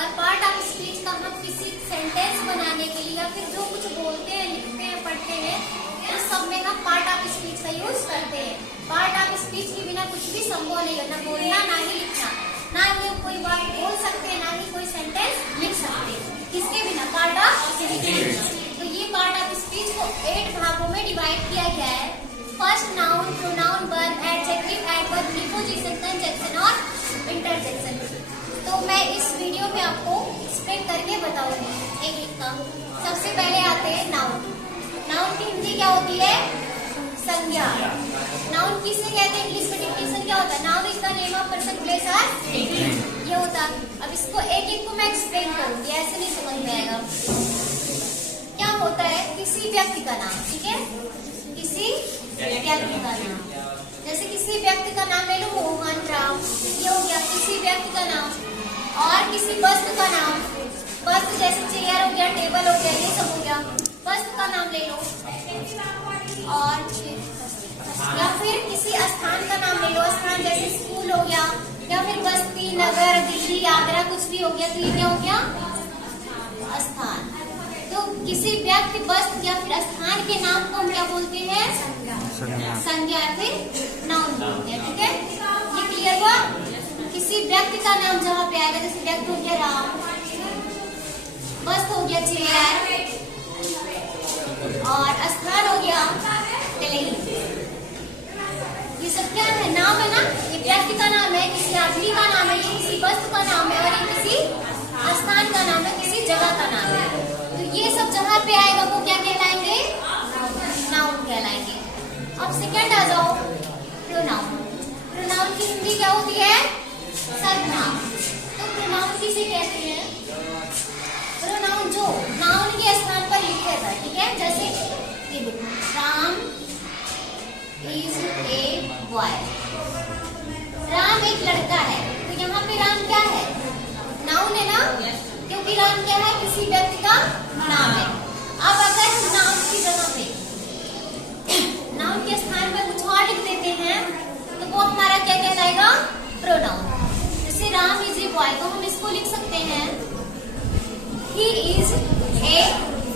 और part of speech का हम किसी सेंटेंस बनाने के लिए या फिर जो कुछ बोलते हैं, लिखते हैं, पढ़ते हैं, उस सब में हम पार्ट ऑफ स्पीच का यूज करते हैं। पार्ट ऑफ स्पीच के बिना कुछ भी संभव नहीं है, ना बोलना ना ही लिखना, ना ही हम कोई बात बोल सकते हैं, ना ही कोई सेंटेंस लिख सकते हैं, किसके बिना? Part of speech. तो ये पार्ट ऑफ स्पीच को 8 भागों में डिवाइड किया गया है। First, noun, pronoun, verb, adjective, adverb, preposition, conjunction और इंटरजेक्शन। तो मैं इस वीडियो में आपको एक्सप्लेन करके बताऊंगी एक एक का। सबसे पहले आते हैं नाउन। नाउन की हिंदी क्या होती है? संज्ञा। नाउन किसे कहते हैं? इंग्लिश में डिफिनेशन क्या होता है? Noun is the name of person, place और ये होता है। अब इसको एक एक को मैं एक्सप्लेन करूंगी, ऐसे नहीं समझ में आएगा। क्या होता है? किसी व्यक्ति का नाम, ठीक है, किसी व्यक्ति का नाम। जैसे किसी व्यक्ति का नाम ले लो, मोहन, राम, ये हो गया किसी व्यक्ति का नाम। और किसी वस्तु का नाम, वस्तु जैसे चेयर हो गया, टेबल हो गया, ये सब हो गया, वस्तु का नाम ले लो। और या फिर किसी स्थान का नाम ले लो, स्थान जैसे स्कूल हो गया, या फिर बस्ती, नगर, दिल्ली, आगरा, कुछ भी हो गया, तो ये क्या हो गया? स्थान। तो किसी व्यक्ति, वस्तु या फिर स्थान के नाम को हम क्या बोलते हैं? संज्ञा या फिर नाउन बोलते हैं, ठीक है? ये क्लियर हुआ? किसी व्यक्ति का नाम जहाँ पे आएगा, जैसे व्यक्ति हो गया राम, वस्तु हो गया चेयर, और स्थान हो गया दिल्ली। ये सब क्या है? नाम है ना। ये व्यक्ति का नाम है, किसी आदमी का नाम है, ये किसी वस्तु का नाम है, और ये किसी स्थान का नाम है, किसी जगह का नाम है। तो ये सब जहाँ पे आएगा वो क्या कहलाएंगे? नाउन कहलाएंगे। अब सेकंड आ जाओ, प्रोनाउन। प्रोनाउन की हिंदी क्या होती है? सर्वनाम। तो प्रोनाउन किसे कहते हैं? प्रोनाउन जो नाउन के स्थान पर लिखे था, ठीक है? जैसे ये देखो, Ram is a boy. Ram एक लड़का है, तो यहाँ पे राम क्या है? नाउन है ना, क्योंकि राम क्या है? किसी व्यक्ति का नाम है। अब अगर हम नाउन की जगह पे, नाउन के स्थान पर कुछ और लिख देते हैं, तो वो हमारा क्या कहलाएगा? प्रोनाउन। जैसे राम इज ए बॉय, तो हम इसको लिख सकते हैं he is a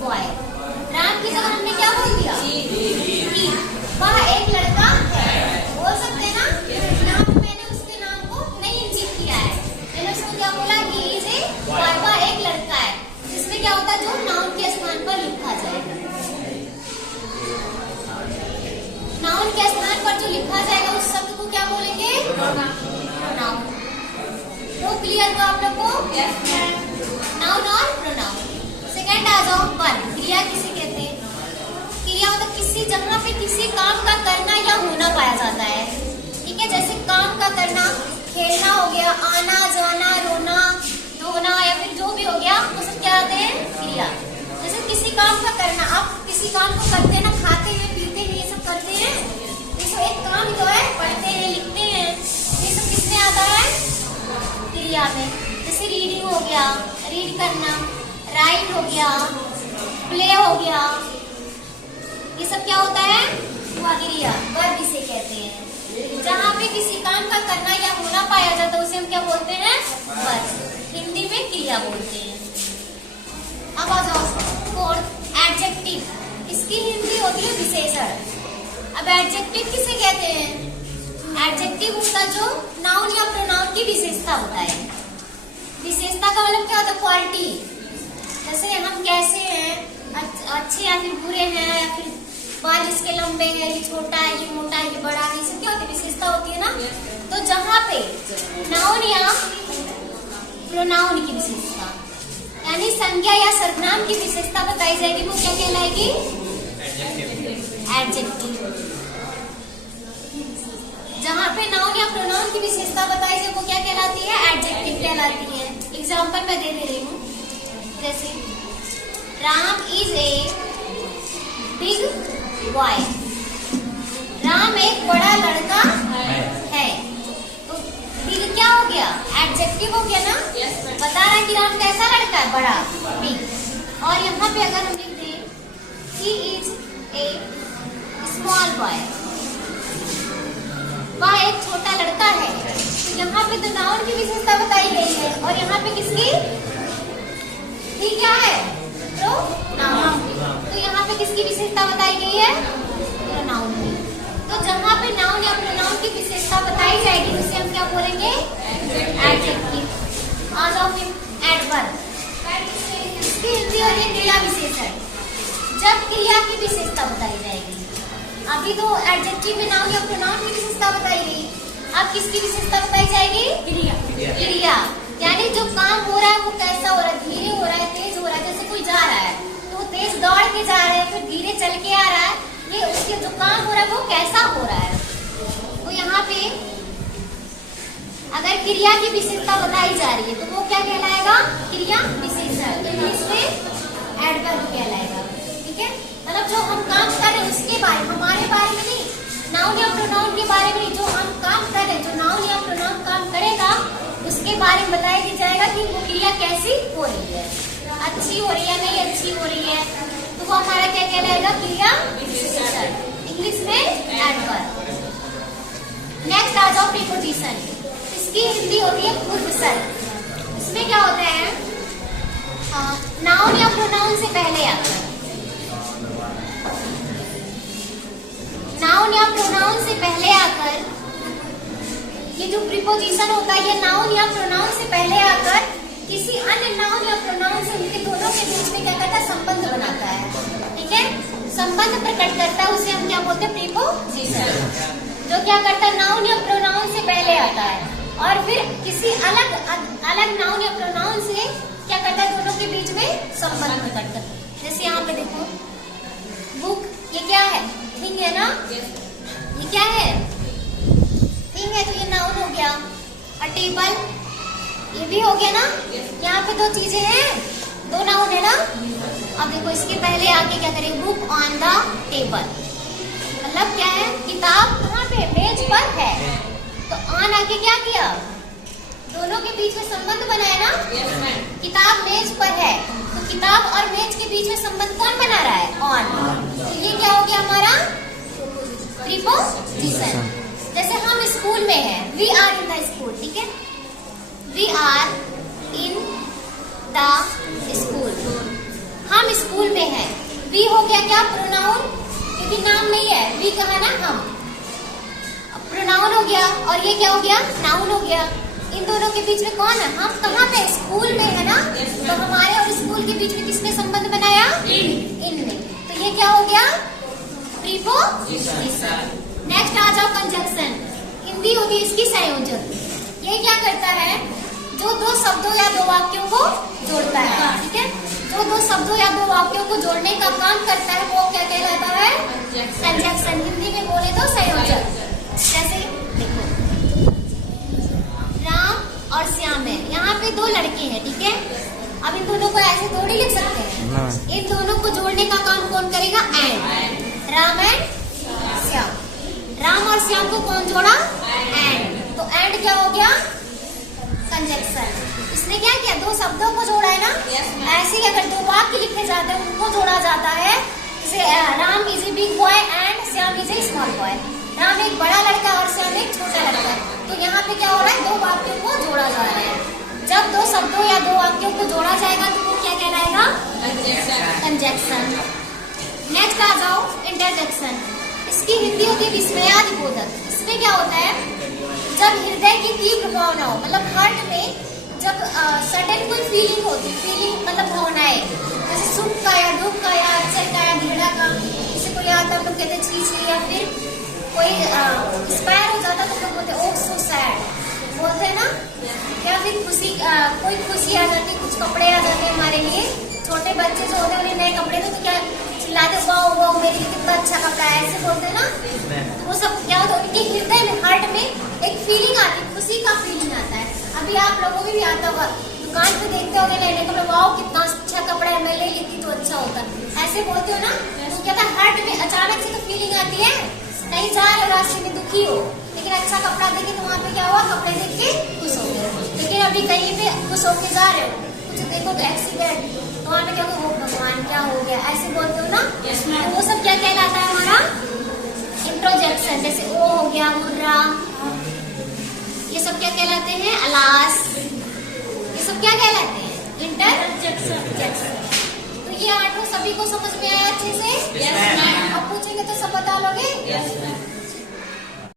boy. Ram की जगह हमने क्या बोल दिया? ही। वह एक लड़का है, बोल सकते हैं ना। यहाँ पे मैंने उसके नाम को नहीं इंजित किया है, मैंने उसको क्या बोला? ही इज ए बॉय, वह एक लड़का है। जिसमें क्या होता है? जो नाउन के स्थान पर लिखा जाएगा, नाउन के स्थान पर जो लिखा जाएगा उस शब्द को क्या बोलेंगे? प्रोनाउन। तो क्लियर हुआ आप लोग को? नाउन और प्रोनाउन। सेकंड आ जाओ, वर्ब। क्रिया किसे कहते हैं? क्रिया मतलब किसी जगह पे किसी काम का करना या होना पाया जाता है, ठीक है? जैसे काम का करना, खेलना हो गया, आना जाना, रोना धोना, या फिर जो भी हो गया, तो सब क्या आते हैं? क्रिया। जैसे किसी काम का करना, आप किसी काम को करते हैं ना, खाते हैं, पीते हैं, ये सब करते हैं, ये सब एक काम जो है, पढ़ते हैं, लिखते हैं, ये सब किसमें आता है? क्रिया में। जैसे रीडिंग हो गया, रीड करना, राइट हो गया, प्ले हो गया, ये सब क्या होता है? क्रिया, वर्ब इसे कहते हैं। जहाँ पे किसी काम का करना या होना पाया जाता है उसे हम क्या बोलते हैं? वर्ब। हिंदी में क्रिया बोलते हैं। अब आ जाओ फोर्थ, एडजेक्टिव। इसकी हिंदी होती है विशेषण। अब एडजेक्टिव किसे कहते हैं? एडजेक्टिव उसका जो नाउन या प्रोनाउन की विशेषता होता है। विशेषता का मतलब क्या होता है? क्वालिटी। जैसे हम कैसे हैं, अच्छे या फिर बुरे हैं, या फिर बाल इसके लंबे हैं, ये छोटा है, ये मोटा है, ये बड़ा है, ये सब क्या होती है? विशेषता होती है ना। तो जहाँ पे नाउन या प्रोनाउन की विशेषता, यानी संज्ञा या सर्वनाम की विशेषता बताई जाएगी, वो क्या कहलाएगी? एडजेक्टिव। जहाँ पे नाउन या प्रोनाउन की विशेषता बताई जाए वो क्या कहलाती है? एडजेक्टिव कहलाती है। एग्जाम्पल मैं दे रही हूँ, जैसे Ram is a big boy. Ram एक बड़ा लड़का है। तो बिग क्या हो गया? एडजेक्टिव हो गया ना। बता रहा है कि राम कैसा लड़का है? बड़ा, बिग। और यहाँ पे अगर हम लिख दें he is a small boy, वह एक छोटा लड़का है, तो यहाँ पे तो नाउन की विशेषता बताई गई है और यहाँ पे किसकी? बताई जाएगी उसे हम क्या बोलेंगे? एडजेक्टिव। आ जाओ फिर एडवर्ब। इसकी हिंदी होती है क्रिया विशेषण। जब क्रिया की विशेषता बताई जाएगी। अभी तो एडजेक्टिव में नाउन या प्रोनाउन की विशेषता बताई गई। अब किसकी विशेषता बताई जाएगी? क्रिया। यानी जो काम हो रहा है वो कैसा हो रहा है, धीरे हो रहा है, तेज हो रहा है। जैसे कोई जा रहा है तो वो तेज दौड़ के जा रहा है, फिर धीरे चल के आ रहा है, ये उसके जो काम हो रहा है वो कैसा हो रहा है। तो यहाँ पे अगर क्रिया की विशेषता बताई जा रही है तो वो क्या कहलाएगा? क्रिया विशेषण। इंग्लिश में एडवर्ब कहलाएगा। ठीक है, मतलब जो हम काम कर रहे हैं उसके बारे में, हमारे बारे में नहीं, नाउन या प्रोनाउन के बारे में नहीं, जो हम काम कर रहे हैं, जो नाउन या प्रोनाउन काम करेगा उसके बारे में बताया भी जाएगा कि वो क्रिया कैसी हो रही है, अच्छी हो रही है, नहीं अच्छी हो रही है। तो वो हमारा क्या कहलाएगा? क्रिया विशेषण। इंग्लिश में एडवर्ब। नेक्स्ट आ जाओ प्रीपोजिशन। इसकी हिंदी होती है पूर्वसर्ग। इसमें क्या होता है? नाउन या प्रोनाउन से पहले आकर, नाउन या प्रोनाउन से पहले आकर, ये जो प्रीपोजिशन होता है ये नाउन या प्रोनाउन से पहले आकर किसी अन्य नाउन या प्रोनाउन से उनके दोनों के बीच में क्या करता है? संबंध बनाता है। ठीक है, संबंध प्रकट करता है, उसे हम क्या बोलते हैं? प्रीपोजिशन। जो क्या करता है? नाउन या प्रोनाउन से पहले आता है और फिर किसी अलग नाउन या प्रोनाउन से क्या करता है? दोनों के बीच में संबंध प्रकट करता है। जैसे यहाँ पे देखो, बुक, ये क्या है? थिंग है ना? ये क्या है? थिंग है, तो ये नाउन हो गया। और टेबल, ये भी हो गया ना? यहाँ पे दो चीजें हैं, दो नाउन है ना? अब देखो इसके पहले आके क्या करेंगे? बुक ऑन द टेबल, मतलब क्या है? किताब कहाँ पे? मेज पर है। तो ऑन आके क्या किया? दोनों के बीच में संबंध बनाया ना? किताब मेज पर है, तो किताब और मेज के बीच में संबंध कौन बना रहा है? ऑन। तो ये क्या हो गया हमारा? प्रीपोजिशन। जैसे हम स्कूल में हैं, we are in the school. ठीक है, we are in the school, हम स्कूल में हैं। वी हो गया क्या? प्रोनाउन, क्योंकि नाम नहीं है, वी कहा ना हम, प्रोनाउन हो गया। और ये क्या हो गया? नाउन हो गया। इन दोनों के बीच में कौन है? हम कहाँ पे? स्कूल में है ना? तो हमारे और स्कूल के बीच में किसने संबंध बनाया? इन ने। तो ये क्या हो गया? प्रीपोजिशन। नेक्स्ट आ जाओ कंजंक्शन। हिंदी होती है इसकी संयोजक। ये क्या करता है? जो दो शब्दों या दो वाक्यों को जोड़ता है। ठीक है, जो दो शब्दों या दो वाक्यों को जोड़ने का काम करता है वो क्या कहलाता है? कंजंक्शन। हिंदी में बोले तो संयोजक। जैसे देखो, राम और श्याम है, यहाँ पे दो लड़के हैं। ठीक है, अब इन दोनों को ऐसे थोड़ी लिख सकते हैं। इन दोनों को जोड़ने का काम कौन करेगा? एंड। राम एंड श्याम, राम और श्याम को कौन जोड़ा? एंड। तो एंड क्या हो गया? कंजंक्शन। इसने क्या किया? दो शब्दों को जोड़ा है ना? ऐसे ही अगर दो वाक्य लिखे जाते हैं उनको जोड़ा जाता है। जैसे Ram is a big boy and Shyam is a small boy. Ram एक बड़ा लड़का और श्याम एक छोटा लड़का है। तो यहाँ पे क्या हो रहा है? दो वाक्यों को जोड़ा जा रहा है। जब दो शब्दों या दो वाक्यों को जोड़ा जाएगा तो वो क्या कहलाएगा? कंजंक्शन। नेक्स्ट आ जाओ इंटरजेक्शन। इसकी हिंदी होती है विस्मयादिबोधक। इसमें क्या होता है? जब हृदय की तीव्र भावना हो, मतलब हार्ट में जब सडन कोई फीलिंग होती, फीलिंग मतलब भावनाएं, जैसे सुख का या दुख का या अक्षर का या घृणा का। जैसे कोई आता हम लोग कहते छी, या फिर कोई एक्सपायर हो जाता तो लोग बोलते ओह सो सैड, बोलते हैं ना? या फिर खुशी, कोई खुशी आ जाती, कुछ कपड़े आ जाते हैं हमारे लिए। छोटे बच्चे जो होते हैं उन्हें नए कपड़े तो क्या चिल्लाते, वाओ वाओ मेरे लिए कितना अच्छा कपड़ा है, ऐसे बोलते हैं ना? तो वो सब क्या होता है? उनके हृदय में, हार्ट में एक फीलिंग आती है, खुशी का फीलिंग आता है। अभी आप लोगों में भी आता होगा, दुकान पे देखते होंगे नए नए कपड़े, वाओ कितना अच्छा कपड़ा है, मैं ले लेती तो अच्छा होता, ऐसे बोलते हो ना? तो क्या था? हार्ट में अचानक से तो फीलिंग आती है। कहीं जा रहे रास्ते में दुखी हो, लेकिन अच्छा कपड़ा देखे तो वहाँ पे क्या हुआ? कपड़े देख के खुश हो गए। लेकिन अभी कहीं पे खुश होके जा रहे हो, कुछ देखो तो एक्सीडेंट, तो वहाँ पे क्या हो? भगवान क्या हो गया, ऐसे बोलते हो ना? तो वो सब क्या कहलाता है हमारा? इंट्रोजेक्शन। जैसे ओ हो गया, मुर्रा, ये सब क्या कहलाते हैं? अलास, ये सब क्या कहलाते हैं? इंटरजेक्शन। तो ये आठों सभी को समझ में आया अच्छे से? अब पूछेंगे तो सब बता लोगे?